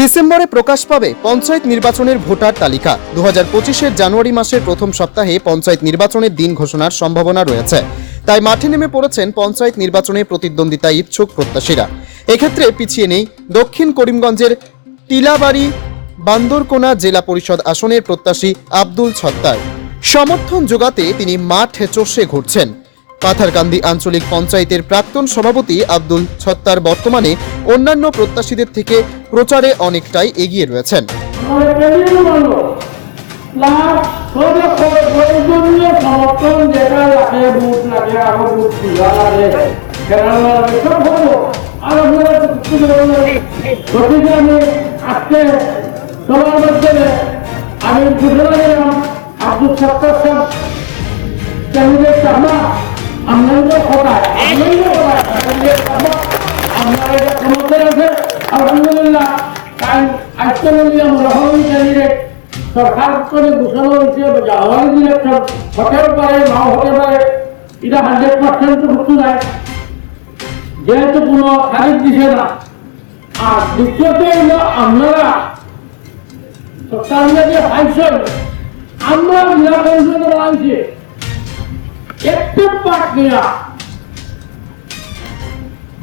ডিসেম্বরে প্রকাশ পাবে পঞ্চায়েত নির্বাচনের ভোটার তালিকা। দু হাজার জানুয়ারি মাসের প্রথম সপ্তাহে পঞ্চায়েত নির্বাচনের দিন ঘোষণার সম্ভাবনা রয়েছে। তাই মাঠে নেমে পড়েছেন পঞ্চায়েত নির্বাচনে প্রতিদ্বন্দ্বিতা ইচ্ছুক প্রত্যাশীরা। এক্ষেত্রে পিছিয়ে নেই দক্ষিণ করিমগঞ্জের টিলাবাড়ি বান্দরকোনা জেলা পরিষদ আসনের প্রত্যাশী আব্দুল ছত্তার। সমর্থন যোগাতে তিনি মাঠ চষে ঘুরছেন। পাথারকান্দি আঞ্চলিক পঞ্চায়েতের প্রাক্তন সভাপতি আব্দুল ছত্তার বর্তমানে অন্যান্য প্রত্যাশীদের থেকে প্রচারে অনেকটাই এগিয়ে রয়েছেন। আমি দিলাম আব্দুল সত্তর সাহেব আলহামদুলিল্লাহ সরকার করে ঘোষণা হয়েছে। না যেহেতু কোনো খারিজ দিছে না আর দ্বিতীয়ত হলো আপনারা সরকার যে পাইছেন আমরা নিরাপদ বানাইছি একটু পাট নিয়া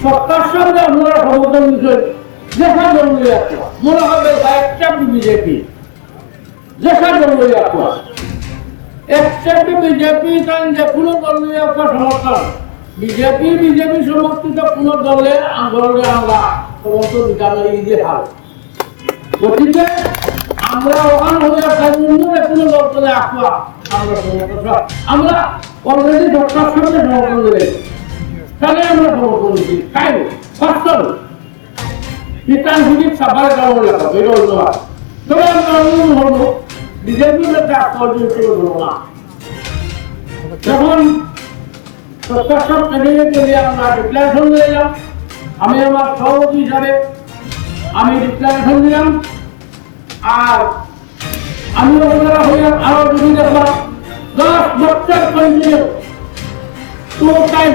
সত্তার সঙ্গে আপনারা সমর্থন দিচ্ছেন দেখা জরুরি একটা মনে হবে একটা বিজেপি দেখা জরুরি একটা একটা বিজেপি কারণ যে কোনো দলীয় একটা সমর্থন। বিজেপি বিজেপি সমর্থিত কোনো দলে আন্দোলনে আমরা সমর্থন দিতাম এই যে হাল গতিকে আমরা ওখান হয়ে কাজে কোনো দপ্তরে আসবা আমরা সমর্থন আমরা অলরেডি ডক্টর সঙ্গে সমর্থন দিলে তাহলে আমরা সমর্থন দিচ্ছি তাই পাঁচশো কিষাণ সুযোগ সাফার কারণ লেখা এটা অন্য তবে আমরা অনুমান হব বিজেপির একটা পর্যন্ত হলো না। যখন প্রত্যক্ষ ক্যান্ডিডেট নিয়ে আমরা ডিক্লারেশন দিলাম আমি আমার সভাপতি হিসাবে আমি ডিক্লারেশন দিলাম আর আমি ওনারা হইলাম আরও যদি দেখলাম দশ বছর কন্টিনিউ টু টাইম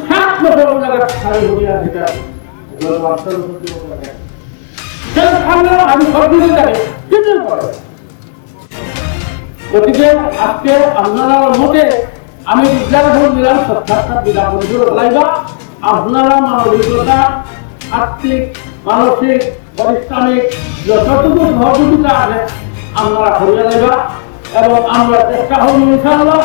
আমি আজকে আপনারা মতে আমি ডিক্লারেশন দিলাম সত্যাচার দিলাম মঞ্জুর লাইবা আপনারা মানবিকতা আর্থিক মানসিক পারিশ্রমিক যতটুকু সহযোগিতা আছে আমরা করিয়া লাইবা এবং আমরা চেষ্টা হব ইনশাআল্লাহ।